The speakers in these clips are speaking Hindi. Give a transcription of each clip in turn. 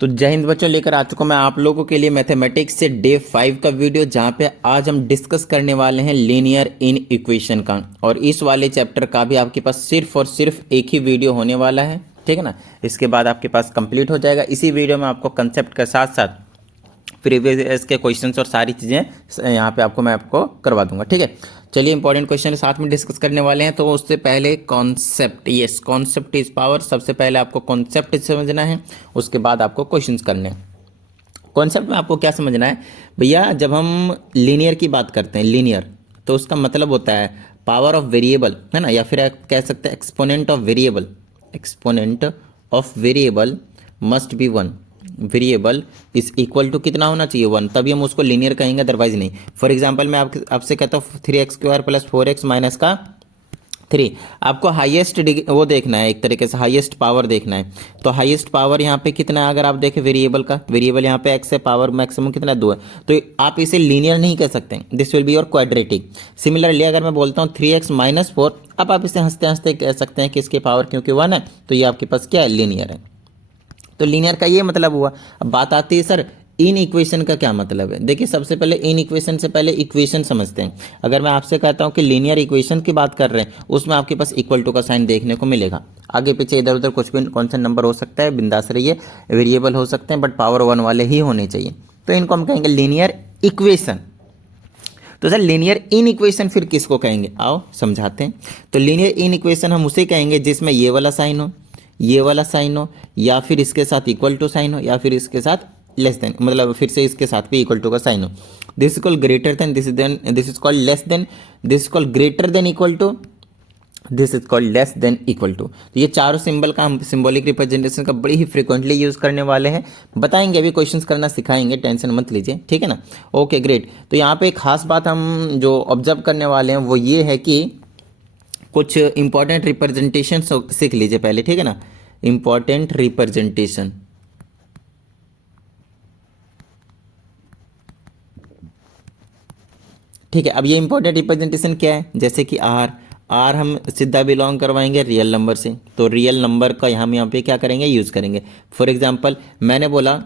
तो जय हिंद बच्चों, लेकर आ चुका मैं आप लोगों के लिए मैथमेटिक्स से डे 5 का वीडियो, जहां पे आज हम डिस्कस करने वाले हैं लीनियर इन इक्वेशन का। और इस वाले चैप्टर का भी आपके पास सिर्फ और सिर्फ एक ही वीडियो होने वाला है, ठीक है ना। इसके बाद आपके पास कंप्लीट हो जाएगा। इसी वीडियो में आपको कंसेप्ट के साथ साथ प्रीवियस के क्वेश्चंस और सारी चीज़ें यहाँ पे मैं आपको करवा दूंगा, ठीक है। चलिए इंपॉर्टेंट क्वेश्चन साथ में डिस्कस करने वाले हैं। तो उससे पहले concept, yes, concept is power. सबसे पहले आपको कॉन्सेप्ट समझना है, उसके बाद आपको क्वेश्चंस करने हैं। कॉन्सेप्ट में आपको क्या समझना है भैया, जब हम लीनियर की बात करते हैं, लीनियर तो उसका मतलब होता है पावर ऑफ वेरिएबल, है ना, या फिर आप कह सकते हैं exponent of variable. Exponent of variable must be one. Variable is equal to कितना होना चाहिए, वन, तभी हम उसको लीनियर कहेंगे, अदरवाइज नहीं। फॉर एग्जांपल मैं आपसे कहता हूँ 3x² प्लस 4x माइनस का 3। आपको हाईएस्ट वो देखना है, एक तरीके से हाईएस्ट पावर देखना है। तो हाईएस्ट पावर यहाँ पे कितना है, अगर आप देखें वेरिएबल का, वेरिएबल यहाँ पे x है, पावर मैक्सिमम कितना 2 है, तो आप इसे लीनियर नहीं कह सकते, this will be your quadratic. Similarly अगर मैं बोलता हूँ 3x माइनस 4, अब आप इसे हंसते हंसते कह सकते हैं कि इसकी पावर क्योंकि 1 है तो ये आपके पास क्या है, लीनियर है। तो लीनियर का ये मतलब हुआ। अब बात आती है सर इन इक्वेशन का क्या मतलब है। देखिए सबसे पहले इन इक्वेशन से पहले इक्वेशन समझते हैं। अगर मैं आपसे कहता हूं कि लीनियर इक्वेशन की बात कर रहे हैं, उसमें आपके पास इक्वल टू का साइन देखने को मिलेगा। आगे पीछे इधर उधर कुछ भी कौन सा नंबर हो सकता है, बिंदास रहिए, वेरिएबल हो सकते हैं बट पावर 1 वाले ही होने चाहिए। तो इनको हम कहेंगे लीनियर इक्वेशन। तो सर लीनियर इन इक्वेशन फिर किसको कहेंगे, आओ समझाते हैं। तो लीनियर इन इक्वेशन हम उसे कहेंगे जिसमें ये वाला साइन हो, ये वाला साइन हो, या फिर इसके साथ इक्वल टू साइन हो, या फिर इसके साथ लेस देन, मतलब फिर से इसके साथ भी इक्वल टू का साइन हो। This is called greater than, this is called less than, this is called greater than equal to, this is called less than equal to. तो ये चारों सिंबल का हम सिंबॉलिक रिप्रेजेंटेशन का बड़ी ही फ्रिक्वेंटली यूज करने वाले हैं, बताएंगे अभी, क्वेश्चंस करना सिखाएंगे, टेंशन मत लीजिए, ठीक है ना। Okay great. तो यहाँ पे एक खास बात हम जो ऑब्जर्व करने वाले हैं वो ये है कि कुछ इंपॉर्टेंट रिप्रेजेंटेशन सीख लीजिए पहले, ठीक है ना। इंपॉर्टेंट रिप्रेजेंटेशन, ठीक है। अब ये इंपॉर्टेंट रिप्रेजेंटेशन क्या है, जैसे कि आर हम सीधा बिलोंग करवाएंगे रियल नंबर से, तो रियल नंबर का हम यहाँ पे क्या करेंगे, यूज़ करेंगे। फॉर एग्जांपल मैंने बोला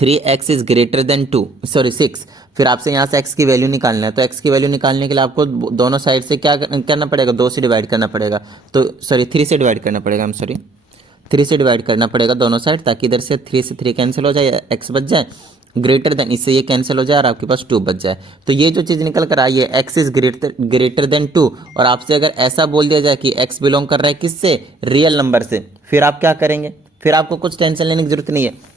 3x is greater then 2, sorry 6, फिर आपसे यहाँ से x की वैल्यू निकालना है। तो x की वैल्यू निकालने के लिए आपको दोनों साइड से क्या करना पड़ेगा, 2 से डिवाइड करना पड़ेगा, तो सॉरी 3 से डिवाइड करना पड़ेगा, हम सॉरी 3 से डिवाइड करना पड़ेगा दोनों साइड, ताकि इधर से 3 से 3 कैंसिल हो जाए, x बच जाए, ग्रेटर देन इससे ये कैंसिल हो जाए और आपके पास 2 बच जाए। तो ये जो चीज़ निकल कर आई है x इज ग्रेटर देन 2, और आपसे अगर ऐसा बोल दिया जाए कि x बिलोंग कर रहा है किससे, रियल नंबर से, फिर आप क्या करेंगे, फिर आपको कुछ टेंशन लेने की जरूरत नहीं है।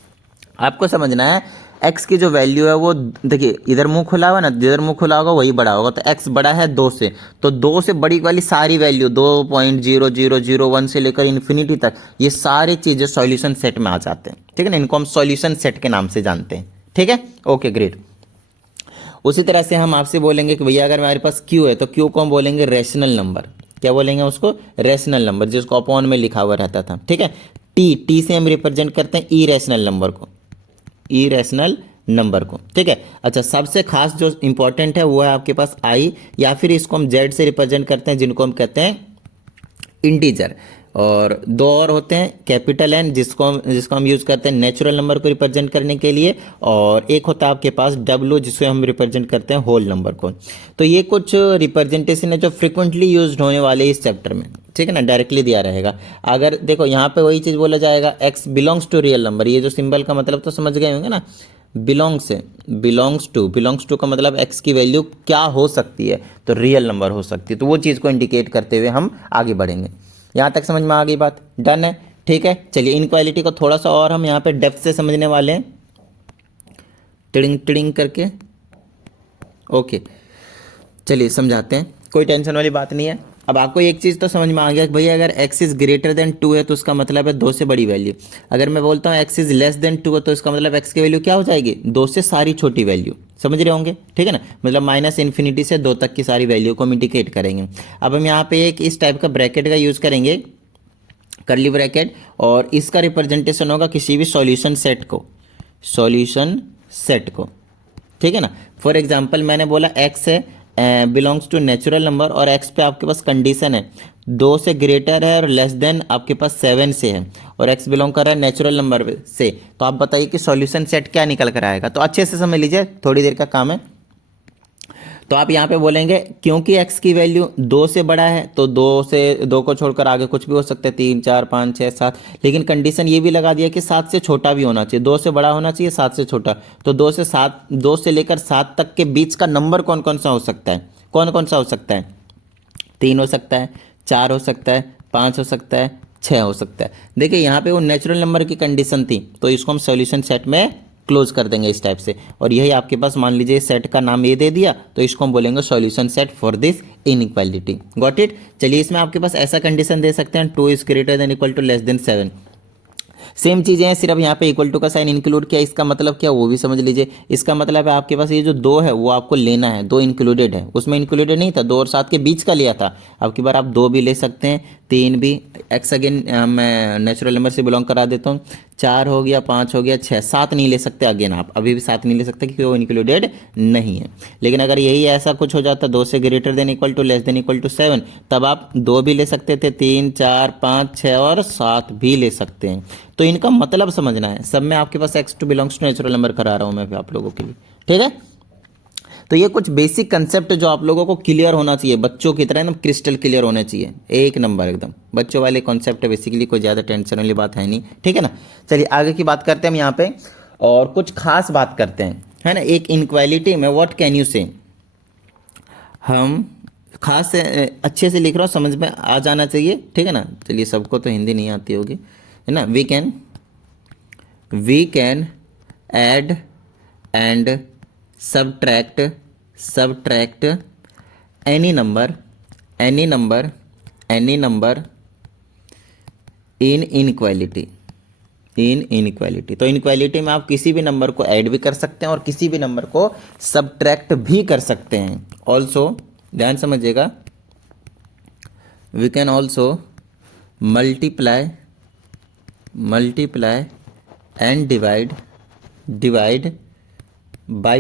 आपको समझना है x की जो वैल्यू है वो, देखिए इधर मुंह खुला हुआ ना, जिधर मुंह खुला होगा वही बड़ा होगा। तो x बड़ा है 2 से, तो 2 से बड़ी वाली सारी वैल्यू 2.0001 से लेकर इन्फिनिटी तक, ये सारी चीज़ें सॉल्यूशन सेट में आ जाते हैं, ठीक है ना। इनको हम सॉल्यूशन सेट के नाम से जानते हैं, ठीक है। Okay great. उसी तरह से हम आपसे बोलेंगे कि भैया अगर हमारे पास q है तो q को हम बोलेंगे रेशनल नंबर। क्या बोलेंगे उसको, रेशनल नंबर, जिसको अपॉन में लिखा हुआ रहता था, ठीक है। टी से हम रिप्रेजेंट करते हैं इरेशनल नंबर को, इरेशनल नंबर को, ठीक है। अच्छा, सबसे खास जो इंपॉर्टेंट है वो है आपके पास आई, या फिर इसको हम जेड से रिप्रेजेंट करते हैं, जिनको हम कहते हैं इंटीजर। और दो और होते हैं, कैपिटल एन जिसको हम यूज़ करते हैं नेचुरल नंबर को रिप्रेजेंट करने के लिए, और एक होता है आपके पास डब्ल्यू जिसको हम रिप्रेजेंट करते हैं होल नंबर को। तो ये कुछ रिप्रेजेंटेशन है जो फ्रिक्वेंटली यूज होने वाले इस चैप्टर में, ठीक है ना, डायरेक्टली दिया रहेगा। अगर देखो यहाँ पे वही चीज़ बोला जाएगा x belongs to real number, ये जो सिंबल का मतलब तो समझ गए होंगे ना, बिलोंग्स से बिलोंग्स टू का मतलब एक्स की वैल्यू क्या हो सकती है, तो रियल नंबर हो सकती है। तो वो चीज़ को इंडिकेट करते हुए हम आगे बढ़ेंगे। यहाँ तक समझ में आ गई बात, डन है, ठीक है। चलिए इनक्वालिटी को थोड़ा सा और हम यहाँ पे डेप्थ से समझने वाले हैं, टिड़िंग टिड़िंग करके। ओके चलिए समझाते हैं, कोई टेंशन वाली बात नहीं है। अब आपको एक चीज़ तो समझ में आ गया कि भैया अगर x इज़ ग्रेटर देन 2 है तो उसका मतलब है 2 से बड़ी वैल्यू। अगर मैं बोलता हूँ x इज़ लेस देन 2 है तो इसका मतलब x की वैल्यू क्या हो जाएगी, 2 से सारी छोटी वैल्यू, समझ रहे होंगे, ठीक है ना। मतलब माइनस इन्फिनिटी से 2 तक की सारी वैल्यू को हम इंडिकेट करेंगे। अब हम यहाँ पे एक इस टाइप का ब्रैकेट का यूज़ करेंगे, कर्ली ब्रैकेट, और इसका रिप्रेजेंटेशन होगा किसी भी सॉल्यूशन सेट को, सॉल्यूशन सेट को, ठीक है ना। फॉर एग्जांपल मैंने बोला x है बिलोंग्स टू नेचुरल नंबर, और x पे आपके पास कंडीशन है 2 से ग्रेटर है और लेस देन आपके पास 7 से है, और x बिलोंग कर रहा है नेचुरल नंबर से, तो आप बताइए कि सॉल्यूशन सेट क्या निकल कर आएगा। तो अच्छे से समझ लीजिए, थोड़ी देर का काम है। तो आप यहाँ पे बोलेंगे क्योंकि x की वैल्यू 2 से बड़ा है तो 2 को छोड़कर आगे कुछ भी हो सकता है, 3 4 5 6 7, लेकिन कंडीशन ये भी लगा दिया कि 7 से छोटा भी होना चाहिए, 2 से बड़ा होना चाहिए 7 से छोटा। तो 2 से लेकर 7 तक के बीच का नंबर कौन कौन सा हो सकता है, कौन कौन सा हो सकता है? 3 हो सकता है, 4 हो सकता है, 5 हो सकता है, 6 हो सकता है। देखिए यहाँ पे वो नेचुरल नंबर की कंडीशन थी, तो इसको हम सॉल्यूशन सेट में क्लोज कर देंगे इस टाइप से, और यही आपके पास मान लीजिए सेट का नाम ये दे दिया, तो इसको हम बोलेंगे solution set for this inequality. Got it? चलिए इसमें आपके पास ऐसा कंडीशन दे सकते हैं 2 is greater than equal to less than 7। Same चीज़ें हैं, सिर्फ यहाँ पे इक्वल टू का साइन इंक्लूड किया, इसका मतलब क्या वो भी समझ लीजिए। इसका मतलब है आपके पास ये जो 2 है वो आपको लेना है, 2 इंक्लूडेड है, उसमें इंक्लूडेड नहीं था, 2 और 7 के बीच का लिया था। अब की बार आप 2 भी ले सकते हैं, 3 भी, एक्स अगेन मैं नेचुरल नंबर से बिलोंग करा देता हूँ, 4 हो गया, 5 हो गया, 6, 7 नहीं ले सकते अगेन, आप अभी भी 7 नहीं ले सकते क्योंकि वो इंक्लूडेड नहीं है। लेकिन अगर यही ऐसा कुछ हो जाता 2 से greater than equal to less than equal to 7, तब आप 2 भी ले सकते थे, 3 4 5 6 और 7 भी ले सकते हैं। तो इनका मतलब समझना है, सब में आपके पास x two belongs to natural number करा रहा हूँ मैं आप लोगों के लिए, ठीक है। तो ये कुछ बेसिक कंसेप्ट जो आप लोगों को क्लियर होना चाहिए, बच्चों की तरह एकदम क्रिस्टल क्लियर होने चाहिए, एक नंबर एकदम बच्चों वाले कॉन्सेप्ट है बेसिकली, कोई ज़्यादा टेंशन वाली बात है नहीं, ठीक है ना। चलिए आगे की बात करते हैं हम यहाँ पे, और कुछ खास बात करते हैं, है ना। एक इनक्वालिटी में व्हाट कैन यू से, हम खास से अच्छे से लिख रहा हूँ, समझ में आ जाना चाहिए, ठीक है ना। चलिए सबको तो हिंदी नहीं आती होगी, है ना। We can add and subtract any number in inequality। तो इनक्वालिटी में आप किसी भी नंबर को ऐड भी कर सकते हैं और किसी भी नंबर को सब्ट्रैक्ट भी कर सकते हैं। ऑल्सो ध्यान समझिएगा, we can also multiply and divide by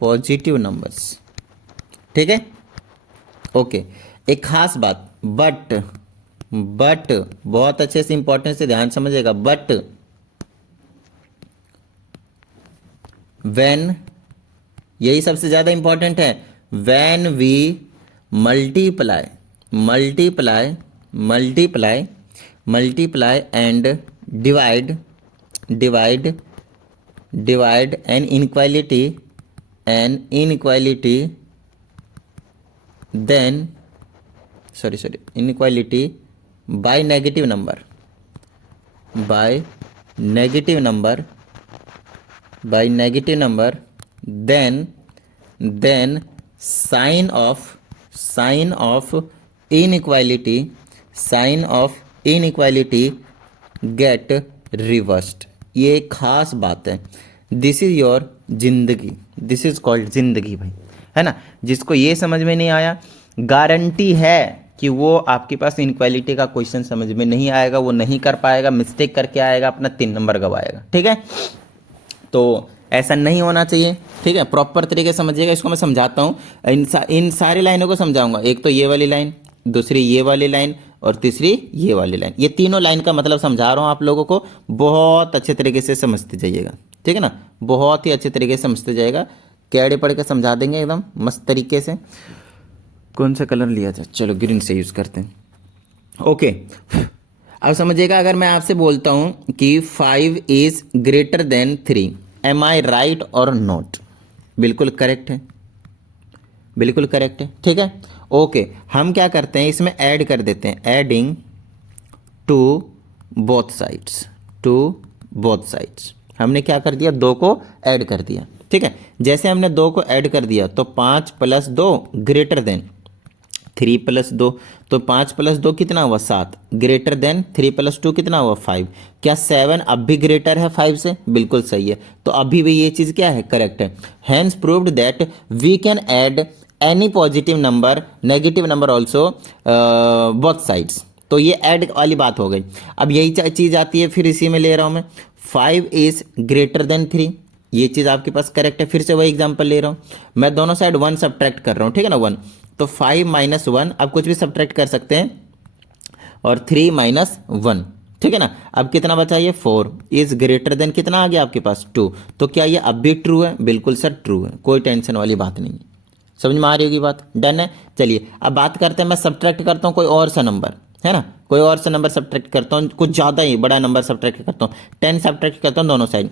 positive numbers, ठीक है। ओके, एक खास बात, बट बहुत अच्छे से इंपॉर्टेंट से ध्यान समझिएगा, बट व्हेन, यही सबसे ज्यादा इंपॉर्टेंट है, when we multiply and divide an inequality then inequality by negative number then sign of inequality get reversed. ये एक खास बात है, दिस इज योर जिंदगी, दिस इज कॉल्ड जिंदगी भाई, है ना। जिसको ये समझ में नहीं आया, गारंटी है कि वो आपके पास इनक्वालिटी का क्वेश्चन समझ में नहीं आएगा, वो नहीं कर पाएगा, मिस्टेक करके आएगा, अपना 3 नंबर गवाएगा, ठीक है। तो ऐसा नहीं होना चाहिए, ठीक है। प्रॉपर तरीके से समझिएगा, इसको मैं समझाता हूँ, इन सारी लाइनों को समझाऊंगा। एक तो ये वाली लाइन, दूसरी ये वाली लाइन, और तीसरी ये वाली लाइन। ये तीनों लाइन का मतलब समझा रहा हूँ आप लोगों को, बहुत अच्छे तरीके से समझते जाइएगा, ठीक है ना। बहुत ही अच्छे तरीके से समझते जाएगा, कैडे पढ़ के समझा देंगे एकदम मस्त तरीके से। कौन सा कलर लिया था, चलो ग्रीन से यूज़ करते हैं। ओके, अब समझिएगा, अगर मैं आपसे बोलता हूँ कि 5 is greater than 3, am I right or not? बिल्कुल करेक्ट है, बिल्कुल करेक्ट है, ठीक है। ओके, हम क्या करते हैं, इसमें ऐड कर देते हैं, एडिंग टू बोथ साइड्स। हमने क्या कर दिया, 2 को ऐड कर दिया, ठीक है। जैसे हमने 2 को ऐड कर दिया तो 5 + 2 ग्रेटर देन 3 + 2, तो 5 + 2 कितना हुआ, 7, ग्रेटर देन 3 + 2 कितना हुआ, 5। क्या 7 अब भी ग्रेटर है 5 से? बिल्कुल सही है, तो अभी भी ये चीज़ क्या है, करेक्ट है। Hence proved that we can add any positive number, negative number also both sides. तो ये ऐड वाली बात हो गई। अब यही चीज़ आती है, फिर इसी में ले रहा हूँ मैं, 5 इज ग्रेटर देन 3, ये चीज़ आपके पास करेक्ट है। फिर से वही एग्जांपल ले रहा हूँ मैं, दोनों साइड 1 सब्ट्रैक्ट कर रहा हूँ, ठीक है ना, 1। तो 5 माइनस 1, अब कुछ भी सब्ट्रैक्ट कर सकते हैं, और 3 माइनस 1, ठीक है ना। अब कितना बचा, ये 4 इज ग्रेटर देन कितना आ गया आपके पास 2। तो क्या ये अब भी ट्रू है? बिल्कुल सर ट्रू है, कोई टेंशन वाली बात नहीं है। समझ में आ रही होगी बात, डन है। चलिए अब बात करते हैं, मैं सब्ट्रैक्ट करता हूँ कोई और सा नंबर, है ना, कोई और सा नंबर सब्ट्रैक्ट करता हूँ, कुछ ज़्यादा ही बड़ा नंबर सब्ट्रैक्ट करता हूँ, 10 सब्ट्रैक्ट करता हूँ दोनों साइड।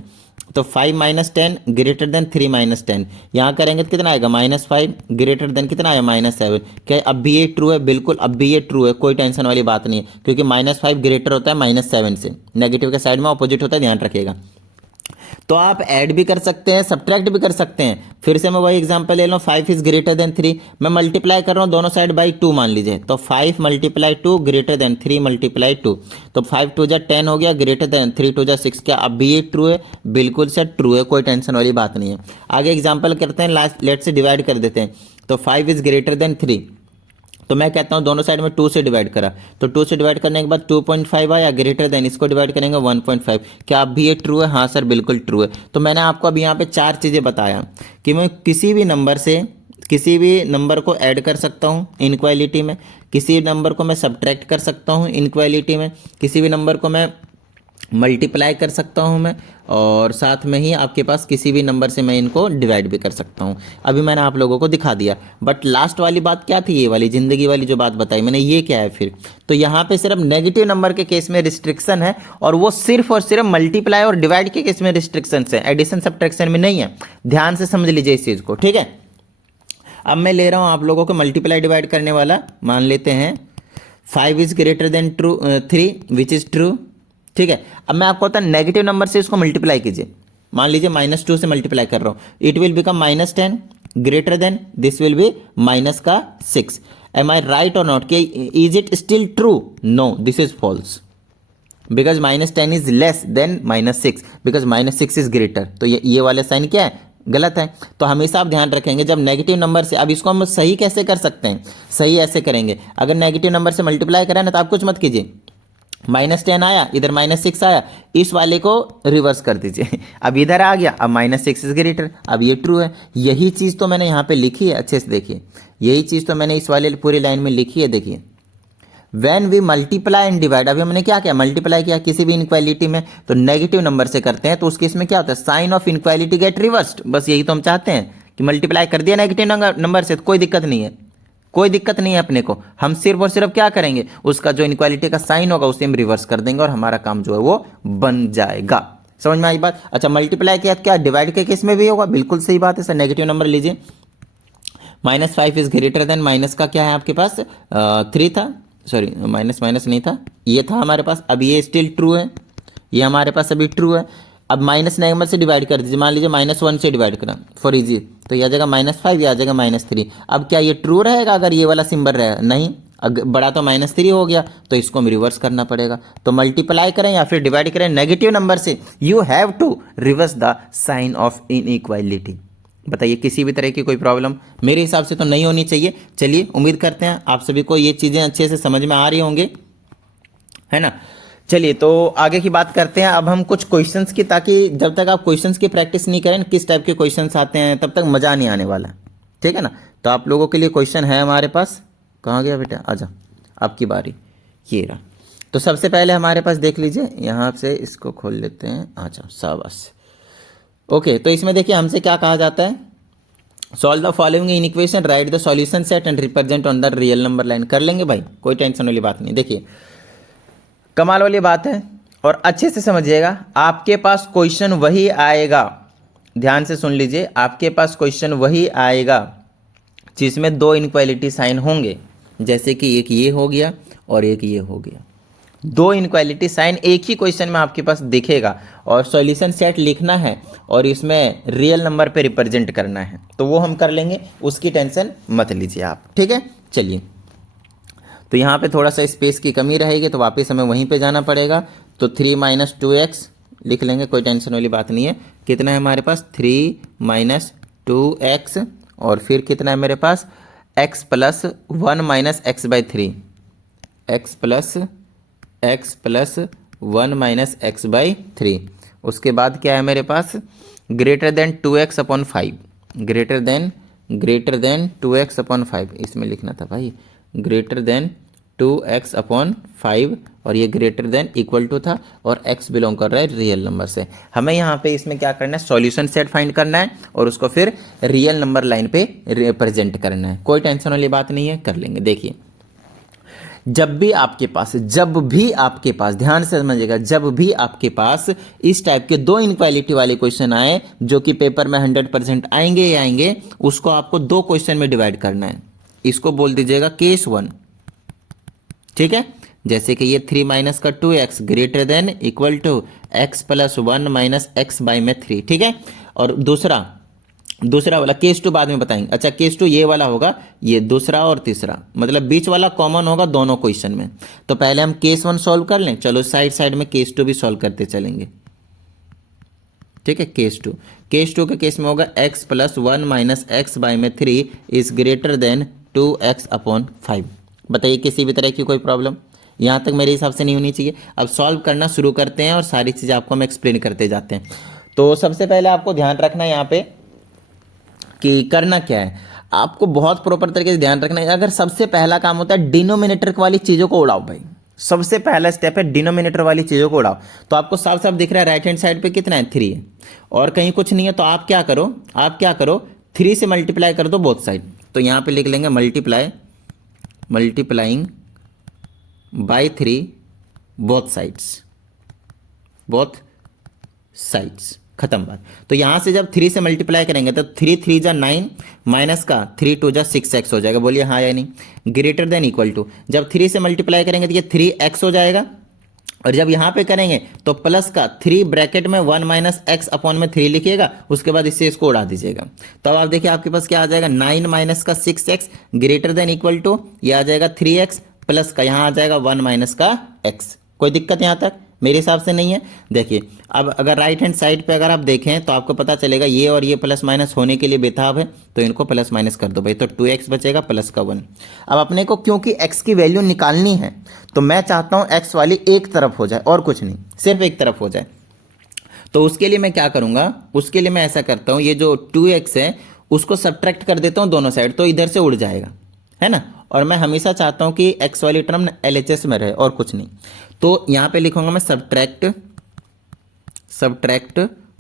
तो 5 माइनस 10 ग्रेटर देन 3 माइनस 10, यहाँ करेंगे तो कितना आएगा -5 ग्रेटर देन कितना आया -7। क्या अब भी ये ट्रू है? बिल्कुल अब भी ये ट्रू है, कोई टेंशन वाली बात नहीं है, क्योंकि -5 ग्रेटर होता है -7 से, नेगेटिव के साइड में ऑपोजिट होता है, ध्यान रखिएगा। तो आप ऐड भी कर सकते हैं, सब्ट्रैक्ट भी कर सकते हैं। फिर से मैं वही एग्जांपल ले लूँ, 5 इज ग्रेटर देन 3, मैं मल्टीप्लाई कर रहा हूँ दोनों साइड बाई 2 मान लीजिए, तो 5 मल्टीप्लाई 2 ग्रेटर देन 3 मल्टीप्लाई 2, तो 5 2 जा 10 हो गया, ग्रेटर देन 3 2 जा 6। क्या अब भी ये ट्रू है? बिल्कुल सर ट्रू है, कोई टेंशन वाली बात नहीं है। आगे एग्जाम्पल करते हैं, लास्ट लेट से डिवाइड कर देते हैं। तो 5 इज ग्रेटर देन 3, तो मैं कहता हूँ दोनों साइड में 2 से डिवाइड करा, तो 2 से डिवाइड करने के बाद 2.5 आया, ग्रेटर देन इसको डिवाइड करेंगे 1.5। क्या अब भी ये ट्रू है? हाँ सर बिल्कुल ट्रू है। तो मैंने आपको अभी यहाँ पे 4 चीज़ें बताया कि मैं किसी भी नंबर से किसी भी नंबर को ऐड कर सकता हूँ इनक्वालिटी में, किसी नंबर को मैं सब्ट्रैक्ट कर सकता हूँ इनक्वालिटी में, किसी भी नंबर को मैं मल्टीप्लाई कर सकता हूँ मैं, और साथ में ही आपके पास किसी भी नंबर से मैं इनको डिवाइड भी कर सकता हूँ। अभी मैंने आप लोगों को दिखा दिया, बट लास्ट वाली बात क्या थी, ये वाली ज़िंदगी वाली जो बात बताई मैंने, ये क्या है फिर? तो यहाँ पे सिर्फ नेगेटिव नंबर के केस में रिस्ट्रिक्शन है, और वो सिर्फ और सिर्फ मल्टीप्लाई और डिवाइड के केस में रिस्ट्रिक्शन है, एडिशन सब्ट्रैक्शन में नहीं है। ध्यान से समझ लीजिए इस चीज़ को, ठीक है। अब मैं ले रहा हूँ आप लोगों को मल्टीप्लाई डिवाइड करने वाला, मान लेते हैं 5 is greater than 3 which is true, ठीक है। अब मैं आपको होता है नेगेटिव नंबर से इसको मल्टीप्लाई कीजिए, मान लीजिए -2 से मल्टीप्लाई कर रहा हूँ, it will become -10 greater than this will be -6। Am I right or not? कि is it still true? No, this is false, because -10 is less than -6, because -6 is greater. तो ये वाले साइन क्या है? गलत है। तो हमेशा आप ध्यान रखेंगे जब नेगेटिव नंबर से, अब इसको हम सही कैसे कर सकते हैं? सही ऐसे करेंगे, अगर नेगेटिव नंबर से मल्टीप्लाई करें ना तो आप कुछ मत कीजिए, -10 आया, इधर -6 आया, इस वाले को रिवर्स कर दीजिए, अब इधर आ गया, अब -6 इज ग्रेटर, अब ये ट्रू है। यही चीज़ तो मैंने यहाँ पे लिखी है, अच्छे से देखिए, यही चीज़ तो मैंने इस वाले पूरी लाइन में लिखी है, देखिए। When we multiply and divide, अभी हमने क्या किया, मल्टीप्लाई किया किसी भी इनक्वालिटी में, तो नेगेटिव नंबर से करते हैं, तो उसके इसमें क्या होता है, sign of inequality get reversed. बस यही तो हम चाहते हैं कि मल्टीप्लाई कर दिया नेगेटिव नंबर से, तो कोई दिक्कत नहीं है, कोई दिक्कत नहीं है अपने को। हम सिर्फ और सिर्फ क्या करेंगे, उसका जो इनक्वालिटी का साइन होगा उसे हम रिवर्स कर देंगे, और हमारा काम जो है वो बन जाएगा। समझ में आई बात? अच्छा, मल्टीप्लाई किया क्या डिवाइड के केस में भी होगा? बिल्कुल सही बात है सर। नेगेटिव नंबर लीजिए, -5 इज ग्रेटर देन, माइनस का क्या है आपके पास 3 था, सॉरी माइनस नहीं था, ये था हमारे पास, अब ये स्टिल ट्रू है, ये हमारे पास अभी ट्रू है। अब माइनस नंबर से डिवाइड कर दीजिए, मान लीजिए -1 से डिवाइड करा फॉर इजी, तो यह आ जाएगा -5, यह आ जाएगा -3। अब क्या ये ट्रू रहेगा अगर ये वाला सिंबल रहेगा? नहीं, बड़ा तो -3 हो गया, तो इसको हम रिवर्स करना पड़ेगा। तो मल्टीप्लाई करें या फिर डिवाइड करें नेगेटिव नंबर से, you have to reverse the sign of inequality. बताइए, किसी भी तरह की कोई प्रॉब्लम मेरे हिसाब से तो नहीं होनी चाहिए। चलिए, उम्मीद करते हैं आप सभी को ये चीज़ें अच्छे से समझ में आ रही होंगे, है ना। चलिए, तो आगे की बात करते हैं अब हम कुछ क्वेश्चंस की, ताकि जब तक आप क्वेश्चंस की प्रैक्टिस नहीं करें किस टाइप के क्वेश्चंस आते हैं तब तक मज़ा नहीं आने वाला, ठीक है ना। तो आप लोगों के लिए क्वेश्चन है हमारे पास, कहाँ गया बेटा, आजा आपकी बारी, ये रहा। तो सबसे पहले हमारे पास देख लीजिए, यहाँ से इसको खोल लेते हैं, आजा शाबाश। ओके, तो इसमें देखिए हमसे क्या कहा जाता है, solve the following in equation, right the solution set and represent on the real number line. कर लेंगे भाई, कोई टेंशन वाली बात नहीं। देखिए, कमाल वाली बात है, और अच्छे से समझिएगा, आपके पास क्वेश्चन वही आएगा, ध्यान से सुन लीजिए, आपके पास क्वेश्चन वही आएगा जिसमें 2 इनक्वालिटी साइन होंगे, जैसे कि एक ये हो गया और एक ये हो गया। 2 इनक्वालिटी साइन एक ही क्वेश्चन में आपके पास दिखेगा, और सॉल्यूशन सेट लिखना है और इसमें रियल नंबर पे रिप्रेजेंट करना है, तो वो हम कर लेंगे, उसकी टेंशन मत लीजिए आप, ठीक है। चलिए, तो यहाँ पे थोड़ा सा स्पेस की कमी रहेगी, तो वापस हमें वहीं पे जाना पड़ेगा। तो 3 - 2x लिख लेंगे, कोई टेंशन वाली बात नहीं है। कितना है हमारे पास, 3 - 2x, और फिर कितना है मेरे पास, x + 1 - x/3, x + 1 - x/3। उसके बाद क्या है मेरे पास, greater than 2x/5, greater than greater than 2x/5, इसमें लिखना था भाई, ग्रेटर देन 2x/5, और ये ग्रेटर देन इक्वल टू था, और x बिलोंग कर रहा है रियल नंबर से। हमें यहाँ पे इसमें क्या करना है, सॉल्यूशन सेट फाइंड करना है और उसको फिर रियल नंबर लाइन पे रिप्रेजेंट करना है। कोई टेंशन वाली बात नहीं है, कर लेंगे। देखिए, जब भी आपके पास ध्यान से समझिएगा, जब भी आपके पास इस टाइप के दो इनक्वालिटी वाले क्वेश्चन आए जो कि पेपर में 100% आएंगे ही आएंगे, उसको आपको दो क्वेश्चन में डिवाइड करना है। इसको बोल दीजिएगा केस 1, ठीक है। जैसे कि ये 3 माइनस का 2x greater than equal to x+1 minus x by में 3, ठीक है। और दूसरा वाला केस 2 बाद में बताएंगे। अच्छा, केस 2 ये वाला होगा, ये दूसरा और तीसरा, मतलब बीच वाला कॉमन होगा दोनों क्वेश्चन में। तो पहले हम केस 1 सॉल्व कर लें, चलो साइड में केस 2 भी सॉल्व करते चलेंगे, ठीक है। केस 2 के केस में होगा x+1 माइनस x बाई में 3 इज ग्रेटर देन 2x/5। बताइए किसी भी तरह की कोई प्रॉब्लम यहाँ तक मेरे हिसाब से नहीं होनी चाहिए। अब सॉल्व करना शुरू करते हैं और सारी चीज़ें आपको हम एक्सप्लेन करते जाते हैं। तो सबसे पहले आपको ध्यान रखना है यहाँ पे कि करना क्या है, आपको बहुत प्रॉपर तरीके से ध्यान रखना है। अगर सबसे पहला काम होता है डिनोमिनेटर वाली चीज़ों को उड़ाओ भाई, सबसे पहला स्टेप है डिनोमिनेटर वाली चीज़ों को उड़ाओ। तो आपको साफ साफ दिख रहा है राइट हैंड साइड पे कितना है, 3 है और कहीं कुछ नहीं है। तो आप क्या करो 3 से मल्टीप्लाई कर दो बोथ साइड। तो यहाँ पे लिख लेंगे मल्टीप्लाइंग बाई 3 बोथ साइड्स, खत्म बात। तो यहां से जब 3 से मल्टीप्लाई करेंगे तो 3 3 जा 9 माइनस का 3 2 जा 6x हो जाएगा। बोलिए हाँ या नहीं। ग्रेटर देन इक्वल टू, जब 3 से मल्टीप्लाई करेंगे तो ये 3x हो जाएगा, और जब यहाँ पे करेंगे तो प्लस का 3 ब्रैकेट में 1 माइनस एक्स अपॉन में 3 लिखिएगा, उसके बाद इससे इसको उड़ा दीजिएगा। तो अब आप देखिए आपके पास क्या आ जाएगा, 9 माइनस का 6x greater than equal to, ये आ जाएगा 3x प्लस का यहाँ आ जाएगा 1 माइनस का x। कोई दिक्कत यहाँ तक मेरे हिसाब से नहीं है। देखिए अब अगर राइट हैंड साइड पे अगर आप देखें तो आपको पता चलेगा ये और ये प्लस माइनस होने के लिए बेताब है, तो इनको प्लस माइनस कर दो भाई। तो 2x बचेगा प्लस का 1। अब अपने को क्योंकि x की वैल्यू निकालनी है तो मैं चाहता हूँ x वाली एक तरफ हो जाए और कुछ नहीं, सिर्फ एक तरफ हो जाए। तो उसके लिए मैं क्या करूँगा, उसके लिए मैं ऐसा करता हूँ, ये जो 2x है उसको सब्ट्रैक्ट कर देता हूँ दोनों साइड, तो इधर से उड़ जाएगा, है ना। और मैं हमेशा चाहता हूँ कि x वाली टर्म LHS में रहे और कुछ नहीं। तो यहाँ पे लिखूंगा मैं सब्ट्रैक्ट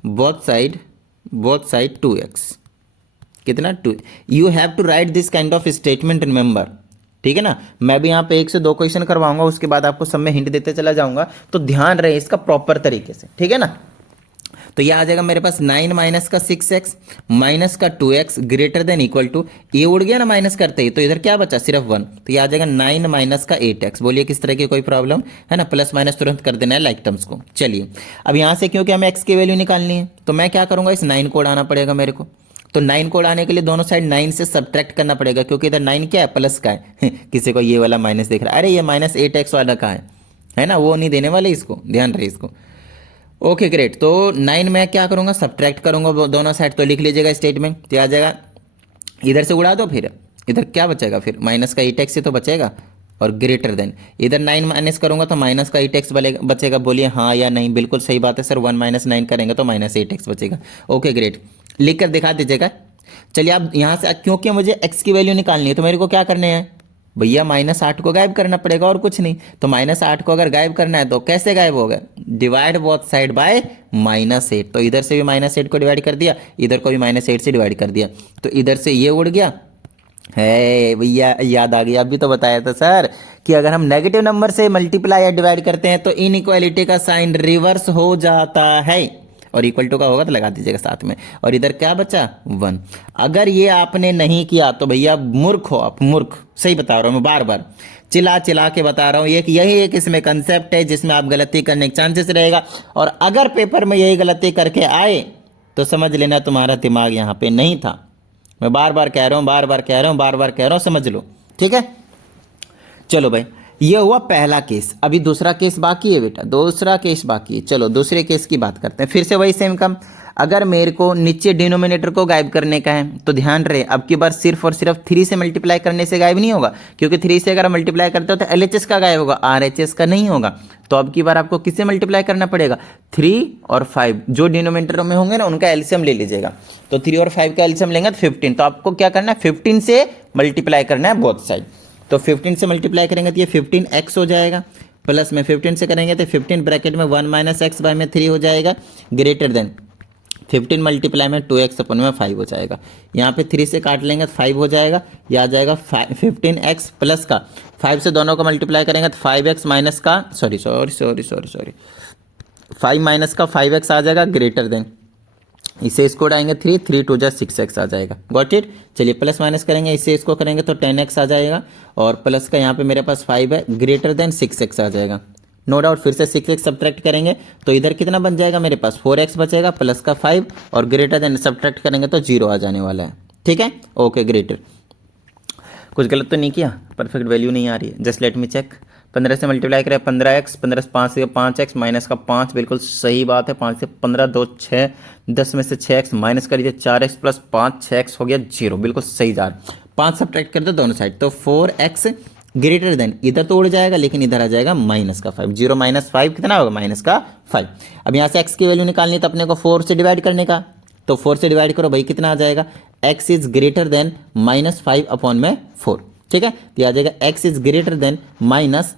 बोथ साइड 2x, कितना 2। You have to write this kind of statement, remember, ठीक है ना। मैं भी यहाँ पे 1 से 2 क्वेश्चन करवाऊंगा, उसके बाद आपको सब में हिंट देते चला जाऊंगा, तो ध्यान रहे इसका प्रॉपर तरीके से, ठीक है ना। तो ये आ जाएगा मेरे पास 9 माइनस का 6x माइनस का 2x greater than equal to, ये उड़ गया ना माइनस करते ही, तो इधर क्या बचा, सिर्फ 1। तो ये आ जाएगा 9 माइनस का 8x। बोलिए किस तरह की कोई प्रॉब्लम है ना, प्लस माइनस तुरंत कर देना है लाइक टर्म्स को। चलिए अब यहाँ से क्योंकि हमें x की वैल्यू निकालनी है तो मैं क्या करूँगा, इस 9 को उड़ाना पड़ेगा मेरे को। तो 9 को उड़ाने के लिए दोनों साइड 9 से सब्ट्रैक्ट करना पड़ेगा, क्योंकि इधर 9 क्या है, प्लस का है। किसी को ये वाला माइनस दिख रहा है, अरे ये माइनस 8x वाला का है ना, वो नहीं देने वाले इसको, ध्यान रहे इसको। Okay great. तो 9 में क्या करूँगा, सब्ट्रैक्ट करूँगा दोनों साइड। तो लिख लीजिएगा स्टेटमेंट, तो आ जाएगा इधर से उड़ा दो, फिर इधर क्या बचेगा, फिर माइनस का 8x से तो बचेगा, और ग्रेटर देन इधर 9 माइनस करूँगा तो माइनस का 8x बचेगा। बोलिए हाँ या नहीं। बिल्कुल सही बात है सर, 1 माइनस 9 करेंगे तो माइनस 8x बचेगा। ओके ग्रेट, लिख कर दिखा दीजिएगा। चलिए अब यहाँ से क्योंकि मुझे x की वैल्यू निकालनी है तो मेरे को क्या करने हैं भैया, -8 को गायब करना पड़ेगा और कुछ नहीं। तो -8 को अगर गायब करना है तो कैसे गायब होगा, डिवाइड बोथ साइड बाय -8। तो इधर से भी -8 को डिवाइड कर दिया, इधर को भी -8 से डिवाइड कर दिया, तो इधर से ये उड़ गया है भैया। याद आ गया, अभी तो बताया था सर कि अगर हम नेगेटिव नंबर से मल्टीप्लाई या डिवाइड करते हैं तो इनइक्वालिटी का साइन रिवर्स हो जाता है, और इक्वल टू का होगा तो लगा दीजिएगा साथ में। और इधर क्या बचा, 1। अगर ये आपने नहीं किया तो भैया मूर्ख हो आप, मूर्ख। सही बता रहा हूँ मैं, बार बार चिल्ला के बता रहा हूँ। यही एक इसमें कंसेप्ट है जिसमें आप गलती करने के चांसेस रहेगा, और अगर पेपर में यही गलती करके आए तो समझ लेना तुम्हारा दिमाग यहाँ पे नहीं था। मैं बार बार कह रहा हूँ, समझ लो, ठीक है। चलो भाई, ये हुआ पहला केस। अभी दूसरा केस बाकी है बेटा, दूसरा केस बाकी है। चलो दूसरे केस की बात करते हैं, फिर से वही सेम काम। अगर मेरे को नीचे डिनोमिनेटर को गायब करने का है तो ध्यान रहे अब की बार सिर्फ और सिर्फ 3 से मल्टीप्लाई करने से गायब नहीं होगा, क्योंकि 3 से अगर मल्टीप्लाई करते हो तो LHS का गायब होगा, RHS का नहीं होगा। तो अब की बार आपको किससे मल्टीप्लाई करना पड़ेगा, 3 और 5 जो डिनोमिनेटर में होंगे ना उनका एलसीएम ले लीजिएगा। तो 3 और 5 का एलसीएम लेंगे तो 15। तो आपको क्या करना है, 15 से मल्टीप्लाई करना है बोथ साइड। तो 15 से मल्टीप्लाई करेंगे तो ये 15x हो जाएगा, प्लस में 15 से करेंगे तो 15 ब्रैकेट में 1 माइनस एक्स बाय में 3 हो जाएगा, ग्रेटर देन 15 मल्टीप्लाई में 2x अपन में 5 हो जाएगा। यहाँ पे 3 से काट लेंगे तो 5 हो जाएगा, यह आ जाएगा 15x प्लस का 5 से दोनों को मल्टीप्लाई करेंगे तो 5x माइनस का 5 माइनस का 5x आ जाएगा, ग्रेटर देन इसे इसको उड़ाएंगे 3 2 जा 6x आ जाएगा। Got it. चलिए प्लस माइनस करेंगे, इसे इसको करेंगे तो 10x आ जाएगा, और प्लस का यहाँ पे मेरे पास 5 है, ग्रेटर देन 6x आ जाएगा। नो डाउट फिर से 6x सब्ट्रैक्ट करेंगे तो इधर कितना बन जाएगा, मेरे पास 4x बचेगा, प्लस का 5 और ग्रेटर देन सब्ट्रैक्ट करेंगे तो 0 आ जाने वाला है। ठीक है, ओके ग्रेटर। कुछ गलत तो नहीं किया, परफेक्ट वैल्यू नहीं आ रही है, जस्ट लेट मी चेक। 15 से मल्टीप्लाई करें 15x, 15 से 5 से 5x माइनस का 5, बिल्कुल सही बात है। 5 से 15 2 6, 10 में से 6x माइनस कर दीजिए, 4x प्लस 5 6x हो गया 0, बिल्कुल सही जा रहा। 5 सब्ट्रैक्ट कर दो दोनों साइड तो 4x ग्रेटर देन, इधर तो उड़ जाएगा लेकिन इधर आ जाएगा माइनस का 5, 0 माइनस 5 कितना होगा, माइनस का 5। अब यहाँ से x की वैल्यू निकालनी है तो अपने को 4 से डिवाइड करने का, तो 4 से डिवाइड करो भाई, कितना आ जाएगा, x is greater then minus 5 upon में 4। ठीक है, तो आ जाएगा x is greater then minus,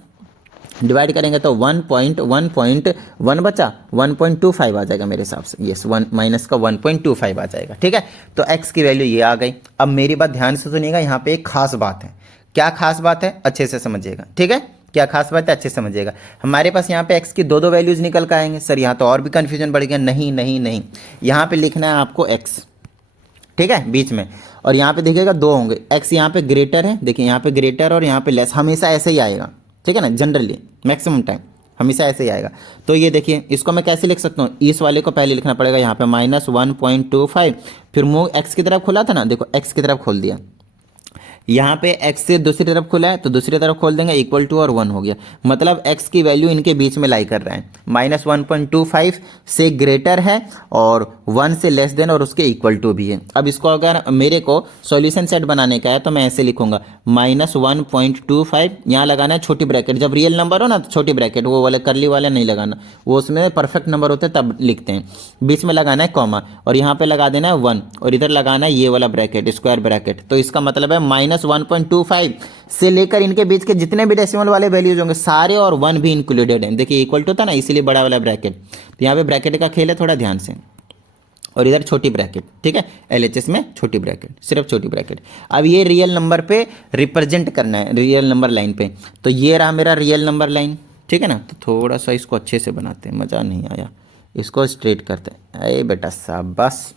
divide करेंगे तो 1.1 बचा, 1.25 आ जाएगा मेरे हिसाब से, यस 1 माइनस का 1.25 आ जाएगा। ठीक है, तो x की वैल्यू ये आ गई। अब मेरी बात ध्यान से सुनिएगा, यहाँ पे एक खास बात है। क्या खास बात है, अच्छे से समझिएगा। ठीक है, क्या खास बात है, अच्छे से समझिएगा। हमारे पास यहाँ पे x की दो वैल्यूज निकल कर आएंगे। सर यहाँ तो और भी कन्फ्यूजन बढ़ गया, नहीं नहीं नहीं, यहाँ पे लिखना है आपको x, ठीक है, बीच में, और यहाँ पे देखिएगा 2 होंगे, x यहाँ पे ग्रेटर है, देखिए यहाँ पे ग्रेटर और यहाँ पे लेस, हमेशा ऐसे ही आएगा। ठीक है ना, जनरली मैक्सिमम टाइम हमेशा ऐसे ही आएगा। तो ये देखिए, इसको मैं कैसे लिख सकता हूँ, इस वाले को पहले लिखना पड़ेगा यहाँ पे -1.25, फिर मुंह x की तरफ खुला था ना, देखो x की तरफ खोल दिया, यहाँ पे x से दूसरी तरफ खुला है तो दूसरी तरफ खोल देंगे, इक्वल टू और 1 हो गया। मतलब x की वैल्यू इनके बीच में लाई कर रहा है, -1.25 से ग्रेटर है और 1 से लेस देन और उसके इक्वल टू भी है। अब इसको अगर मेरे को सॉल्यूशन सेट बनाने का है तो मैं ऐसे लिखूंगा, -1.25, यहाँ लगाना है छोटी ब्रैकेट, जब रियल नंबर हो ना तो छोटी ब्रैकेट, वो वाले करली वाले नहीं लगाना, वो उसमें परफेक्ट नंबर होते तब लिखते हैं। बीच में लगाना है कॉमा और यहाँ पे लगा देना है 1 और इधर लगाना है ये वाला ब्रैकेट, स्क्वायर ब्रैकेट। तो इसका मतलब है -1.25 से लेकर इनके बीच के जितने भी डेसिमल वाले वैल्यूज होंगे सारे और 1 भी इंक्लूडेड हैं। देखिए इक्वल टू था ना, इसीलिए बड़ा वाला ब्रैकेट, तो यहाँ पे ब्रैकेट का खेल है, थोड़ा ध्यान से, और इधर छोटी ब्रैकेट। ठीक है, LHS में छोटी ब्रैकेट, सिर्फ छोटी ब्रैकेट। अब ये रियल नंबर पे रिप्रेजेंट करना है, रियल नंबर लाइन पे, तो ये रहा मेरा रियल नंबर लाइन। ठीक है ना, तो थोड़ा सा इसको अच्छे से बनाते हैं, मज़ा नहीं आया, इसको स्ट्रेट करते हैं, अरे बेटा साहब बस।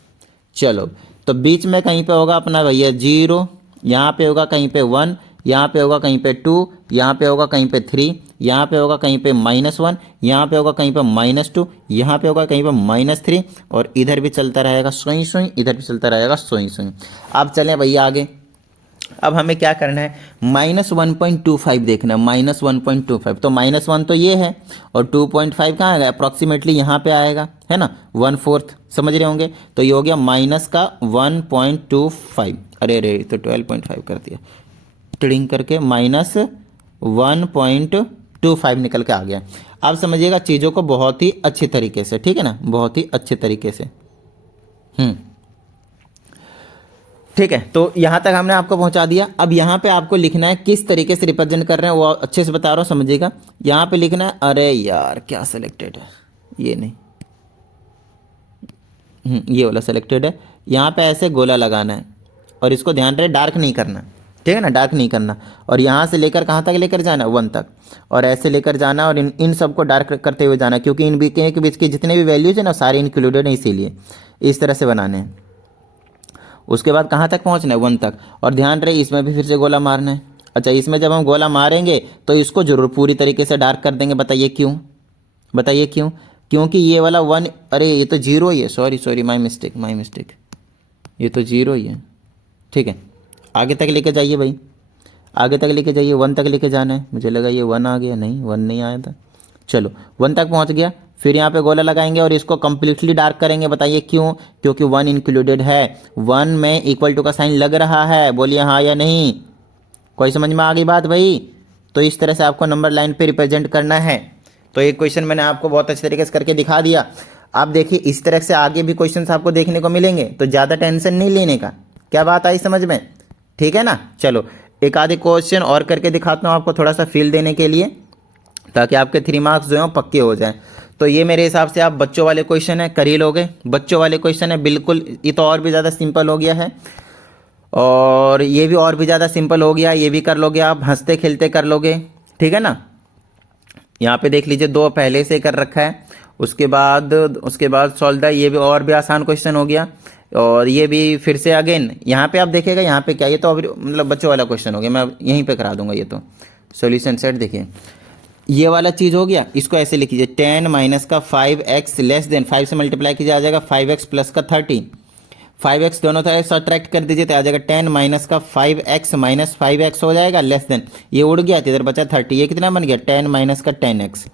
चलो, तो बीच में कहीं पे होगा अपना भैया 0, यहाँ पे होगा कहीं पे 1, यहाँ पे होगा कहीं पे 2, यहाँ पे होगा कहीं पे 3, यहाँ पे होगा कहीं पे -1, यहाँ पे होगा कहीं पे -2, यहाँ पे होगा कहीं पे -3, और इधर भी चलता रहेगा सोई सोई, इधर भी चलता रहेगा सोई सोई। अब चलें भैया आगे। अब हमें क्या करना है, -1.25 देखना है, -1.25, तो -1 तो ये है और 2.5 कहाँ आएगा, अप्रॉक्सीमेटली यहाँ पे आएगा, है ना, 1/4, समझ रहे होंगे। तो ये हो गया माइनस का 1.25, अरे अरे तो 12.5 कर दिया, टिडिंग करके -1.25 निकल के आ गया। अब समझिएगा चीज़ों को बहुत ही अच्छे तरीके से, ठीक है ना, बहुत ही अच्छे तरीके से। ठीक है, तो यहाँ तक हमने आपको पहुँचा दिया। अब यहाँ पे आपको लिखना है किस तरीके से रिप्रेजेंट कर रहे हैं, वो अच्छे से बता रहा हूँ, समझिएगा। यहाँ पे लिखना है, अरे यार क्या सेलेक्टेड है, ये नहीं, ये वाला सेलेक्टेड है। यहाँ पे ऐसे गोला लगाना है और इसको ध्यान रहे डार्क नहीं करना, ठीक है ना, डार्क नहीं करना। और यहाँ से लेकर कहाँ तक लेकर जाना, 1 तक, और ऐसे लेकर जाना और इन सबको डार्क करते हुए जाना, क्योंकि इन के बीच की जितने भी वैल्यूज हैं ना सारे इंक्लूडेड हैं, इसीलिए इस तरह से बनाने हैं। उसके बाद कहाँ तक पहुँचना है, 1 तक। और ध्यान रहे इसमें भी फिर से गोला मारना है। अच्छा, इसमें जब हम गोला मारेंगे तो इसको जरूर पूरी तरीके से डार्क कर देंगे। बताइए क्यों, बताइए क्यों, क्योंकि ये वाला 1, अरे ये तो 0 ही है, सॉरी माय मिस्टेक, ये तो 0 ही है। ठीक है, आगे तक लेके जाइए भाई, आगे तक लेके जाइए, 1 तक लेके जाना है। मुझे लगा ये 1 आ गया, नहीं 1 नहीं आया था। चलो 1 तक पहुंच गया, फिर यहाँ पे गोला लगाएंगे और इसको कंप्लीटली डार्क करेंगे। बताइए क्यों? क्योंकि 1 इंक्लूडेड है, 1 में इक्वल टू का साइन लग रहा है। बोलिए हाँ या नहीं। कोई समझ में आ गई बात भाई? तो इस तरह से आपको नंबर लाइन पे रिप्रेजेंट करना है। तो एक क्वेश्चन मैंने आपको बहुत अच्छे तरीके से करके दिखा दिया। आप देखिए इस तरह से आगे भी क्वेश्चंस आपको देखने को मिलेंगे, तो ज़्यादा टेंशन नहीं लेने का। क्या बात आई समझ में? ठीक है ना। चलो एक आधे क्वेश्चन और करके दिखाता हूँ आपको, थोड़ा सा फील देने के लिए, ताकि आपके 3 मार्क्स जो हैं पक्के हो जाएं। तो ये मेरे हिसाब से आप बच्चों वाले क्वेश्चन है कर ही लोगे। बच्चों वाले क्वेश्चन है बिल्कुल। ये तो और भी ज़्यादा सिंपल हो गया है, और ये भी और भी ज़्यादा सिंपल हो गया। ये भी कर लोगे आप, हंसते खेलते कर लोगे। ठीक है ना। यहाँ पे देख लीजिए 2 पहले से कर रखा है। उसके बाद सॉल्व द, ये भी और भी आसान क्वेश्चन हो गया। और ये भी फिर से अगेन यहाँ पे आप देखेगा, यहाँ पे क्या, ये तो अभी मतलब बच्चों वाला क्वेश्चन हो गया, मैं यहीं पे करा दूंगा। ये तो सॉल्यूशन सेट देखिए, ये वाला चीज़ हो गया। इसको ऐसे लिख लीजिए, 10 माइनस का 5x लेस देन 5 से मल्टीप्लाई कीजिए, आ जाएगा 5x प्लस का 30। 5x दोनों तरफ सब्ट्रैक्ट कर दीजिए तो आ जाएगा 10 माइनस का 5x माइनस 5x हो जाएगा लेस देन, ये उड़ गया तो इधर बचा 30। ये कितना बन गया? 10 माइनस का 10x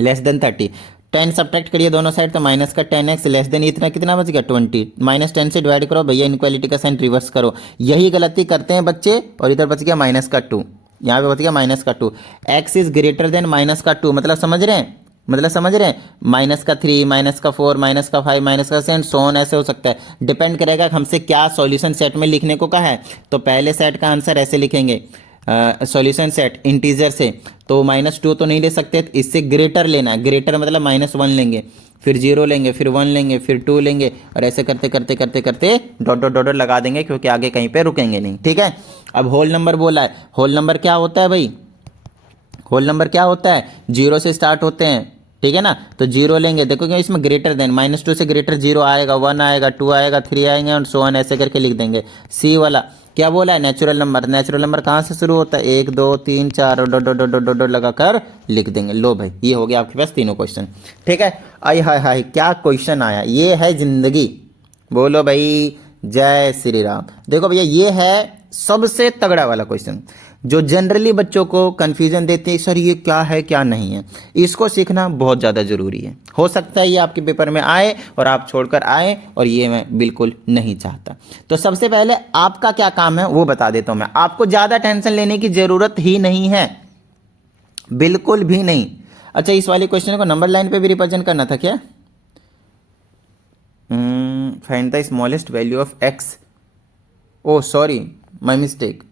लेस देन 30। 10 सब्ट्रैक्ट करिए दोनों साइड, तो माइनस का 10x लेस देन इतना कितना बच गया? 20। माइनस 10 से डिवाइड करो भैया, इनक्वालिटी का साइन रिवर्स करो। यही गलती करते हैं बच्चे। और इधर बच गया माइनस का 2, यहाँ पे बच गया माइनस का 2। x is greater then minus का 2, मतलब समझ रहे हैं? माइनस का 3, माइनस का 4, माइनस का 5, माइनस का 7, सो ऑन ऐसे हो सकता है। डिपेंड करेगा कि हमसे क्या सॉल्यूशन सेट में लिखने को कहा है। तो पहले सेट का आंसर ऐसे लिखेंगे, सॉल्यूशन सेट इंटीजर से, तो -2 तो नहीं ले सकते, इससे ग्रेटर लेना है। ग्रेटर मतलब -1 लेंगे, फिर 0 लेंगे, फिर 1 लेंगे, फिर 2 लेंगे, और ऐसे करते करते करते करते डॉट डॉट डॉट लगा देंगे, क्योंकि आगे कहीं पे रुकेंगे नहीं। ठीक है। अब होल नंबर बोला है, होल नंबर क्या होता है भाई? होल नंबर क्या होता है? 0 से स्टार्ट होते हैं। ठीक है ना। तो 0 लेंगे, देखो क्यों इसमें ग्रेटर देन, -2 से ग्रेटर 0 आएगा, 1 आएगा, 2 आएगा, 3 आएंगे, और सो ऑन ऐसे करके लिख देंगे। सी वाला क्या बोला है? Natural number. नेचुरल नंबर कहाँ से शुरू होता है? 1 2 3 4 डॉट डॉट डॉट डॉट लगाकर लिख देंगे। लो भाई, ये हो गया आपके पास तीनों क्वेश्चन। ठीक है। आय हाय हाय, क्या क्वेश्चन आया! ये है जिंदगी। बोलो भाई जय श्री राम। देखो भैया, ये है सबसे तगड़ा वाला क्वेश्चन, जो जनरली बच्चों को कंफ्यूजन देते हैं, सर ये क्या है क्या नहीं है। इसको सीखना बहुत ज़्यादा ज़रूरी है। हो सकता है ये आपके पेपर में आए और आप छोड़कर आए, और ये मैं बिल्कुल नहीं चाहता। तो सबसे पहले आपका क्या काम है वो बता देता हूँ मैं। आपको ज़्यादा टेंशन लेने की ज़रूरत ही नहीं है, बिल्कुल भी नहीं। अच्छा, इस वाले क्वेश्चन को नंबर लाइन पर भी रिप्रेजेंट करना था क्या? Find the smallest value of x. Oh sorry, my mistake,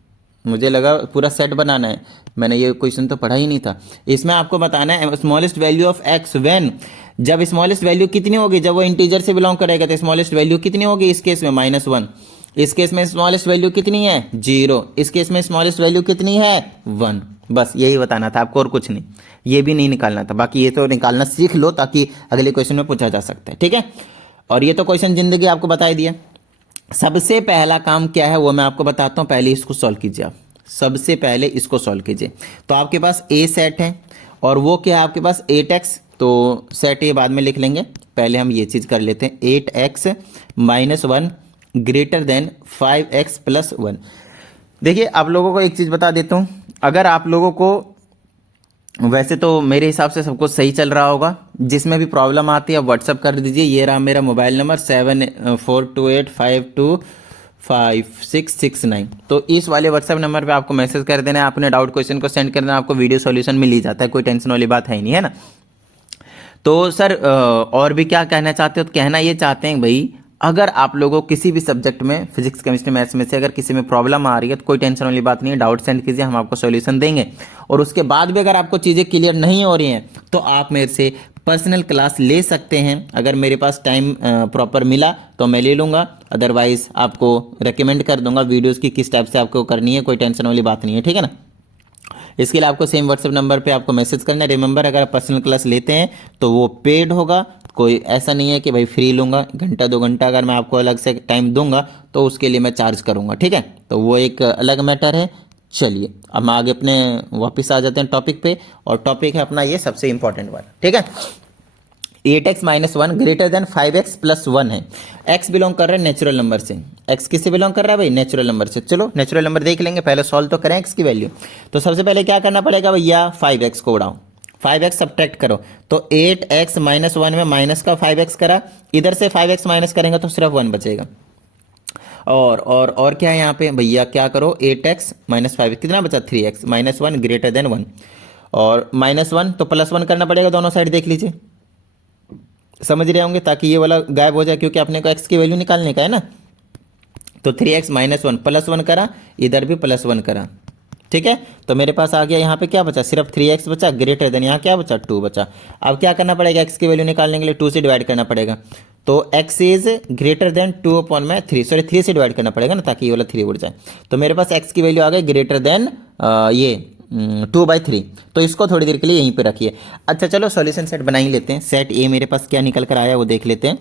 मुझे लगा पूरा सेट बनाना है। मैंने ये क्वेश्चन तो पढ़ा ही नहीं था। इसमें आपको बताना है smallest value of x when, जब स्मॉलेस्ट वैल्यू कितनी होगी? जब वो इंटीजर से बिलोंग करेगा तो स्मॉलेस्ट वैल्यू कितनी होगी? इस केस में -1। इस केस में स्मॉलेस्ट वैल्यू कितनी है? 0। इस केस में स्मॉलेस्ट वैल्यू कितनी है? 1। बस यही बताना था आपको, और कुछ नहीं। ये भी नहीं निकालना था, बाकी ये तो निकालना सीख लो, ताकि अगले क्वेश्चन में पूछा जा सकता है। ठीक है। और ये तो क्वेश्चन जिंदगी आपको बता दिया। सबसे पहला काम क्या है वो मैं आपको बताता हूँ। पहले इसको सॉल्व कीजिए आप, सबसे पहले इसको सॉल्व कीजिए। तो आपके पास ए सेट है, और वो क्या है आपके पास? 8x। तो सेट ये बाद में लिख लेंगे, पहले हम ये चीज़ कर लेते हैं। 8x - 1 greater than 5x + 1। देखिए आप लोगों को एक चीज़ बता देता हूँ, अगर आप लोगों को, वैसे तो मेरे हिसाब से सब कुछ सही चल रहा होगा, जिसमें भी प्रॉब्लम आती है आप व्हाट्सअप कर दीजिए। ये रहा मेरा मोबाइल नंबर 7428525669। तो इस वाले व्हाट्सअप नंबर पे आपको मैसेज कर देना है, अपने डाउट क्वेश्चन को सेंड कर देना, आपको वीडियो सॉल्यूशन मिल ही जाता है, कोई टेंशन वाली बात है ही नहीं, है ना। तो सर और भी क्या कहना चाहते हो? तो कहना ये चाहते हैं भाई, अगर आप लोगों को किसी भी सब्जेक्ट में, फिजिक्स केमिस्ट्री मैथ्स में से अगर किसी में प्रॉब्लम आ रही है तो कोई टेंशन वाली बात नहीं है, डाउट सेंड कीजिए, हम आपको सॉल्यूशन देंगे। और उसके बाद भी अगर आपको चीज़ें क्लियर नहीं हो रही हैं तो आप मेरे से पर्सनल क्लास ले सकते हैं। अगर मेरे पास टाइम प्रॉपर मिला तो मैं ले लूँगा, अदरवाइज आपको रेकमेंड कर दूंगा वीडियोज़ की किस टाइप से आपको करनी है, कोई टेंशन वाली बात नहीं है। ठीक है ना। इसके लिए आपको सेम व्हाट्सएप नंबर पे आपको मैसेज करना है। रिमेंबर, अगर आप पर्सनल क्लास लेते हैं तो वो पेड होगा, कोई ऐसा नहीं है कि भाई फ्री लूँगा। घंटा 2 घंटा अगर मैं आपको अलग से टाइम दूंगा तो उसके लिए मैं चार्ज करूँगा। ठीक है, तो वो एक अलग मैटर है। चलिए अब हम आगे अपने वापस आ जाते हैं टॉपिक पे, और टॉपिक है अपना ये सबसे इंपॉर्टेंट वाला। ठीक है, 8x - 1 ग्रेटर देन 5x + 1 है। x बिलोंग कर रहा है नेचुरल नंबर से। x किससे बिलोंग कर रहा है भाई? नेचुरल नंबर से। चलो नेचुरल नंबर देख लेंगे, पहले सॉल्व तो करें x की वैल्यू। तो सबसे पहले क्या करना पड़ेगा भैया? 5x को उड़ाओ। 5x सब्ट्रैक्ट करो तो 8x माइनस 1 में माइनस का 5x करा, इधर से 5x माइनस करेंगे तो सिर्फ 1 बचेगा। और क्या है यहाँ पे भैया, क्या करो 8x माइनस 5 कितना बचा 3x माइनस 1 ग्रेटर देन 1, और माइनस 1 तो प्लस 1 करना पड़ेगा, दोनों साइड देख लीजिए, समझ रहे होंगे, ताकि ये वाला गायब हो जाए, क्योंकि अपने को x की वैल्यू निकालने का है ना। तो 3x माइनस 1 प्लस 1 करा, इधर भी प्लस 1 करा, ठीक है। तो मेरे पास आ गया यहाँ पे क्या बचा, सिर्फ 3x बचा ग्रेटर देन, यहाँ क्या बचा 2 बचा। अब क्या करना पड़ेगा, x की वैल्यू निकालने के लिए 2 से डिवाइड करना पड़ेगा, तो x is greater then 2/3, sorry 3 से डिवाइड करना पड़ेगा ना, ताकि ये वाला 3 उड़ जाए। तो मेरे पास x की वैल्यू आ गई ग्रेटर देन ये 2/3, तो इसको थोड़ी देर के लिए यहीं पे रखिए। अच्छा चलो सॉल्यूशन सेट बना ही लेते हैं। सेट ए मेरे पास क्या निकल कर आया वो देख लेते हैं।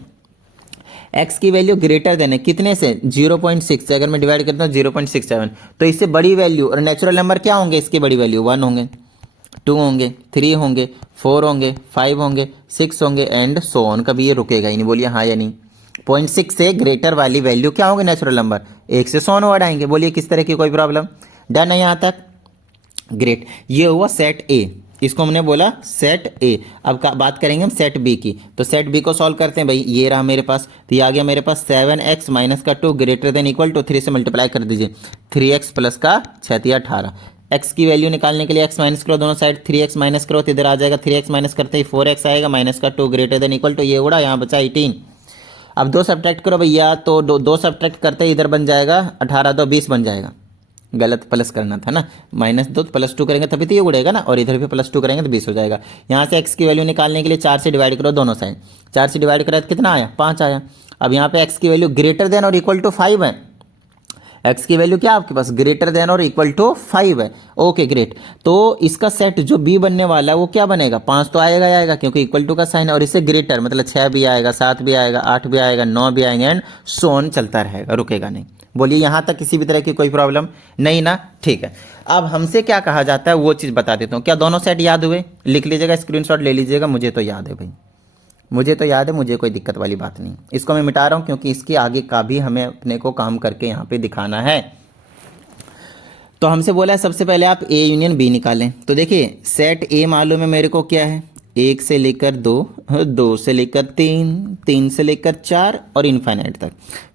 x की वैल्यू ग्रेटर देन है कितने से, 0.6 से, अगर मैं डिवाइड करता हूँ 0.67, तो इससे बड़ी वैल्यू, और नेचुरल नंबर क्या होंगे इसकी बड़ी वैल्यू, 1 होंगे, 2 होंगे, 3 होंगे, 4 होंगे, 5 होंगे, 6 होंगे एंड सो ऑन। कभी ये रुकेगा ही नहीं, बोलिए हाँ या नहीं। 0.6 से ग्रेटर वाली वैल्यू क्या होंगे नेचुरल नंबर, 1 से 100 वर्ड आएंगे। बोलिए किस तरह की कोई प्रॉब्लम, डन है यहाँ तक, ग्रेट। ये हुआ सेट ए, इसको हमने बोला सेट ए। अब बात करेंगे हम सेट बी की, तो सेट बी को सॉल्व करते हैं भाई। ये रहा मेरे पास, तो ये आ गया मेरे पास 7x माइनस का 2 ग्रेटर देन इक्वल टू 3 से मल्टीप्लाई कर दीजिए, 3x प्लस का 6 18। x की वैल्यू निकालने के लिए x माइनस करो दोनों साइड, 3x माइनस करो तो इधर आ जाएगा 3x माइनस करते ही 4x आएगा, माइनस का 2 ग्रेटर देन इक्वल टू ये उड़ा, यहाँ बचा 18। अब 2 सब्ट्रैक्ट करो भैया, तो 2 सब्ट्रैक्ट करते ही इधर बन जाएगा 18 2 20 बन जाएगा, गलत प्लस करना था ना, -2 +2 करेंगे तभी तो ये उड़ेगा ना, और इधर भी +2 करेंगे तो 20 हो जाएगा। यहाँ से x की वैल्यू निकालने के लिए 4 से डिवाइड करो दोनों साइड, 4 से डिवाइड करा तो कितना आया 5 आया। अब यहाँ पे x की वैल्यू ग्रेटर देन और इक्वल टू 5 है, x की वैल्यू क्या आपके पास ग्रेटर देन और इक्वल टू 5 है, ओके ग्रेट। तो इसका सेट जो b बनने वाला है वो क्या बनेगा, 5 तो आएगा ही आएगा क्योंकि इक्वल टू का साइन है, और इससे ग्रेटर मतलब 6 भी आएगा, 7 भी आएगा, 8 भी आएगा, 9 भी आएंगे एंड सो ऑन चलता रहेगा, रुकेगा नहीं। बोलिए यहाँ तक किसी भी तरह की कोई प्रॉब्लम नहीं ना, ठीक है। अब हमसे क्या कहा जाता है वो चीज़ बता देता हूँ। क्या दोनों सेट याद हुए, लिख लीजिएगा, स्क्रीनशॉट ले लीजिएगा, मुझे तो याद है भाई, मुझे तो याद है, मुझे कोई दिक्कत वाली बात नहीं। इसको मैं मिटा रहा हूँ क्योंकि इसके आगे का भी हमें अपने को काम करके यहाँ पे दिखाना है। तो हमसे बोला है सबसे पहले आप ए यूनियन बी निकालें। तो देखिए सेट ए मालूम है मेरे को क्या है, 1 से लेकर 2, 2 से लेकर 3, 3 से लेकर 4 और इनफाइनाइट तक।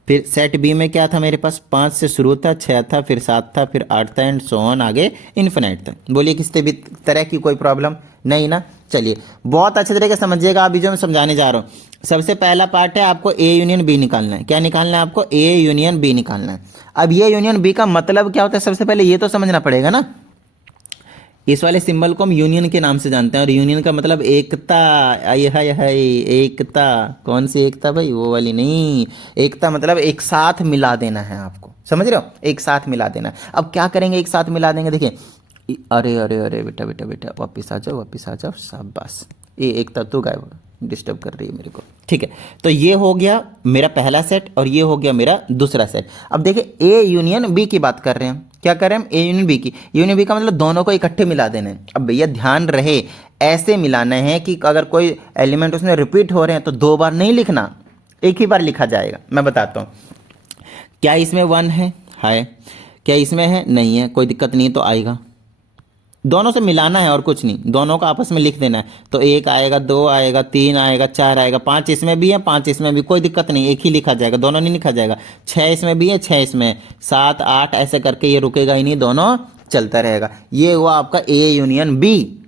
फिर सेट बी में क्या था मेरे पास, 5 से शुरू था, 6 था, फिर 7 था, फिर 8 था एंड सो ऑन आगे इनफाइनाइट तक। बोलिए किसी भी तरह की कोई प्रॉब्लम नहीं ना। चलिए बहुत अच्छे तरीके से समझिएगा अभी जो मैं समझाने जा रहा हूँ। सबसे पहला पार्ट है आपको ए यूनियन बी निकालना है। क्या निकालना है आपको, ए यूनियन बी निकालना है। अब ये यूनियन बी का मतलब क्या होता है, सबसे पहले ये तो समझना पड़ेगा ना। इस वाले सिंबल को हम यूनियन के नाम से जानते हैं, और यूनियन का मतलब एकता। आय हाय हाय, एकता, कौन सी एकता भाई, वो वाली नहीं। एकता मतलब एक साथ मिला देना है आपको, समझ रहे हो, एक साथ मिला देना। अब क्या करेंगे, एक साथ मिला देंगे। देखिए अरे अरे अरे बेटा बेटा बेटा वापिस आ जाओ, वापिस आ जाओ, शाबाश। ये एकता तो गायब डिस्टर्ब कर रही है मेरे को, ठीक है। तो ये हो गया मेरा पहला सेट और ये हो गया मेरा दूसरा सेट। अब देखिए ए यूनियन बी की बात कर रहे हैं, क्या कर रहे हैं, ए यूनियन बी की। यूनियन बी का मतलब दोनों को इकट्ठे मिला देना है। अब भैया ध्यान रहे ऐसे मिलाना है कि अगर कोई एलिमेंट उसमें रिपीट हो रहे हैं तो 2 बार नहीं लिखना, एक ही बार लिखा जाएगा। मैं बताता हूँ, क्या इसमें 1 है, क्या इसमें है, नहीं है, कोई दिक्कत नहीं, तो आएगा। दोनों से मिलाना है और कुछ नहीं, दोनों को आपस में लिख देना है। तो 1 आएगा, 2 आएगा, 3 आएगा, 4 आएगा, 5 इसमें भी है, 5 इसमें भी, कोई दिक्कत नहीं, एक ही लिखा जाएगा, दोनों नहीं लिखा जाएगा। 6 इसमें भी है, 6 इसमें है, 7 8 ऐसे करके ये रुकेगा ही नहीं, दोनों चलता रहेगा। ये हुआ आपका ए यूनियन बी,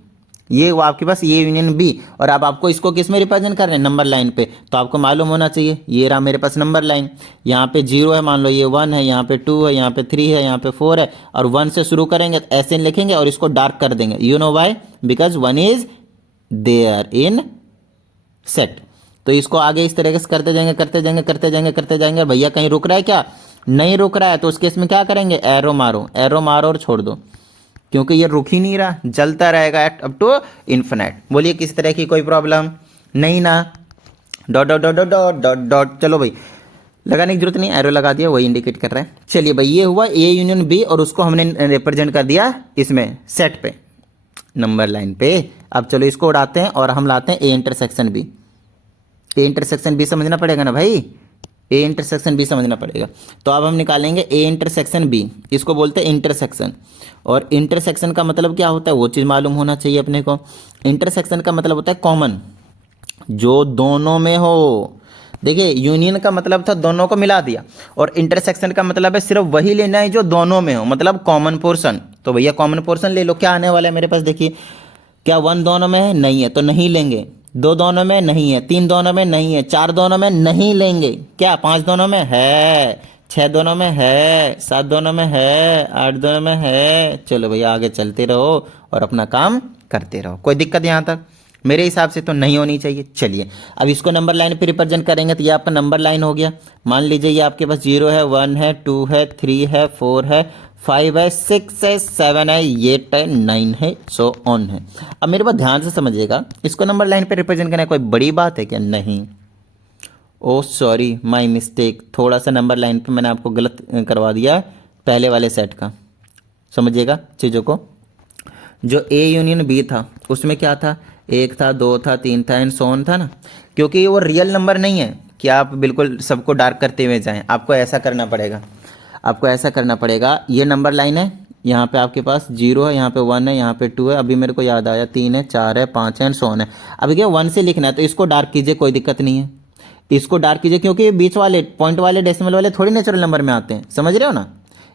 ये हुआ आपके पास ए यूनियन बी। और अब आपको इसको किस में रिप्रेजेंट कर रहे हैं, नंबर लाइन पे। तो आपको मालूम होना चाहिए, ये रहा मेरे पास नंबर लाइन, यहाँ पे 0 है, मान लो ये 1 है, यहाँ पे 2 है, यहाँ पे 3 है, यहाँ पे 4 है, और 1 से शुरू करेंगे तो ऐसे लिखेंगे और इसको डार्क कर देंगे। You know why, because 1 is there in set. तो इसको आगे इस तरीके से करते जाएंगे, करते जाएंगे, करते जाएंगे, करते जाएंगे। भैया कहीं रुक रहा है क्या, नहीं रुक रहा है, तो उस केस में क्या करेंगे, एरो मारो, एरो मारो और छोड़ दो, क्योंकि ये रुक ही नहीं रहा, जलता रहेगा अप टू इन्फिनिट। बोलिए किसी तरह की कोई प्रॉब्लम नहीं ना। Dot dot dot dot dot dot dot, चलो भाई लगाने की जरूरत नहीं, एरो लगा दिया, वही इंडिकेट कर रहा है। चलिए भाई ये हुआ ए यूनियन बी, और उसको हमने रिप्रेजेंट कर दिया इसमें सेट पे, नंबर लाइन पे। अब चलो इसको उड़ाते हैं और हम लाते हैं A intersection B. A intersection B समझना पड़ेगा ना भाई, ए इंटरसेक्शन बी समझना पड़ेगा। तो अब हम निकालेंगे ए इंटरसेक्शन बी, इसको बोलते हैं इंटरसेक्शन। और इंटरसेक्शन का मतलब क्या होता है वो चीज़ मालूम होना चाहिए अपने को। इंटरसेक्शन का मतलब होता है कॉमन, जो दोनों में हो। देखिए यूनियन का मतलब था दोनों को मिला दिया, और इंटरसेक्शन का मतलब है सिर्फ वही लेना है जो दोनों में हो, मतलब कॉमन पोर्शन। तो भैया कॉमन पोर्शन ले लो, क्या आने वाला है मेरे पास, देखिए क्या 1 दोनों में है, नहीं है तो नहीं लेंगे। 2 दोनों में नहीं है, 3 दोनों में नहीं है, 4 दोनों में नहीं लेंगे, क्या 5 दोनों में है, 6 दोनों में है, 7 दोनों में है, 8 दोनों में है। चलो भैया आगे चलते रहो और अपना काम करते रहो, कोई दिक्कत यहाँ तक मेरे हिसाब से तो नहीं होनी चाहिए। चलिए अब इसको नंबर लाइन पे रिप्रेजेंट करेंगे, तो ये आपका नंबर लाइन हो गया। मान लीजिए ये आपके पास 0 है, 1 है, 2 है, 3 है, 4 है, 5 है, 6 है, 7 है, 8 है, 9 है, सो ऑन है। अब मेरे पास ध्यान से समझिएगा, इसको नंबर लाइन पे रिप्रेजेंट करना कोई बड़ी बात है क्या? नहीं। ओ सॉरी माय मिस्टेक, थोड़ा सा नंबर लाइन पे मैंने आपको गलत करवा दिया पहले वाले सेट का। समझिएगा चीज़ों को, जो ए यूनियन बी था उसमें क्या था, 1 था, 2 था, 3 था एंड सो ऑन था ना। क्योंकि वो रियल नंबर नहीं है कि आप बिल्कुल सबको डार्क करते हुए जाएं, आपको ऐसा करना पड़ेगा, आपको ऐसा करना पड़ेगा। ये नंबर लाइन है, यहाँ पे आपके पास 0 है, यहाँ पे 1 है, यहाँ पे 2 है, अभी मेरे को याद आया 3 है, 4 है, 5 है एंड सो ऑन है। अभी क्या 1 से लिखना है तो इसको डार्क कीजिए, कोई दिक्कत नहीं है, इसको डार्क कीजिए, क्योंकि बीच वाले पॉइंट वाले डेसिमल वाले थोड़ी नेचुरल नंबर में आते हैं, समझ रहे हो ना।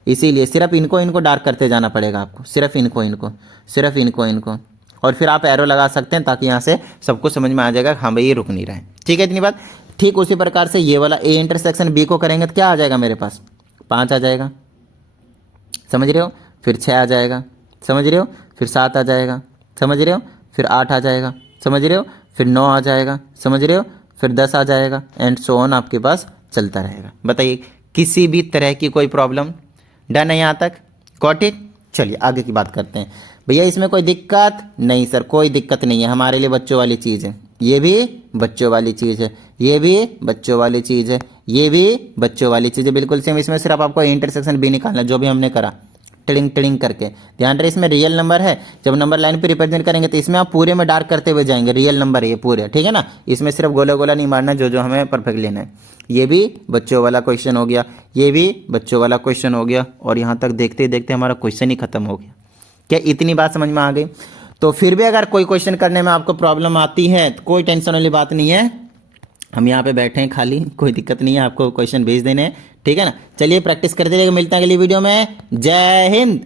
इसीलिए सिर्फ इनको इनको डार्क करते जाना पड़ेगा आपको, सिर्फ इनको इनको, सिर्फ इनको इनको, और फिर आप एरो लगा सकते हैं ताकि यहाँ से सबको समझ में आ जाएगा हाँ भाई ये रुक नहीं रहा है। ठीक है इतनी बात। ठीक उसी प्रकार से ये वाला ए इंटरसेक्शन बी को करेंगे तो क्या आ जाएगा मेरे पास, 5 आ जाएगा, समझ रहे हो, फिर 6 आ जाएगा, समझ रहे हो, फिर 7 आ जाएगा, समझ रहे हो, फिर 8 आ जाएगा, समझ रहे हो, फिर 9 आ जाएगा, समझ रहे हो, फिर 10 आ जाएगा एंड सो ऑन आपके पास चलता रहेगा। बताइए किसी भी तरह की कोई प्रॉब्लम? डन है यहाँ तक? Got it? चलिए आगे की बात करते हैं। भैया इसमें कोई दिक्कत नहीं? सर कोई दिक्कत नहीं है, हमारे लिए बच्चों वाली चीज़ है, ये भी बच्चों वाली चीज़ है, ये भी बच्चों वाली चीज़ है, ये भी बच्चों वाली चीज़ है, बिल्कुल सेम। इसमें सिर्फ आपको इंटरसेक्शन भी निकालना है, जो भी हमने करा टिड़िंग टिड़िंग करके। ध्यान रहे इसमें रियल नंबर है, जब नंबर लाइन पे रिप्रेजेंट करेंगे तो इसमें आप पूरे में डार्क करते हुए जाएंगे, रियल नंबर है ये पूरे, ठीक है ना। इसमें सिर्फ गोला गोला नहीं मारना, जो जो हमें परफेक्ट लेना है। ये भी बच्चों वाला क्वेश्चन हो गया, ये भी बच्चों वाला क्वेश्चन हो गया, और यहाँ तक देखते देखते हमारा क्वेश्चन ही खत्म हो गया। क्या इतनी बात समझ में आ गई? तो फिर भी अगर कोई क्वेश्चन करने में आपको प्रॉब्लम आती है तो कोई टेंशन वाली बात नहीं है, हम यहाँ पे बैठे हैं खाली, कोई दिक्कत नहीं है, आपको क्वेश्चन भेज देने हैं, ठीक है ना। चलिए प्रैक्टिस करते रहिएगा, मिलते हैं अगली वीडियो में। जय हिंद।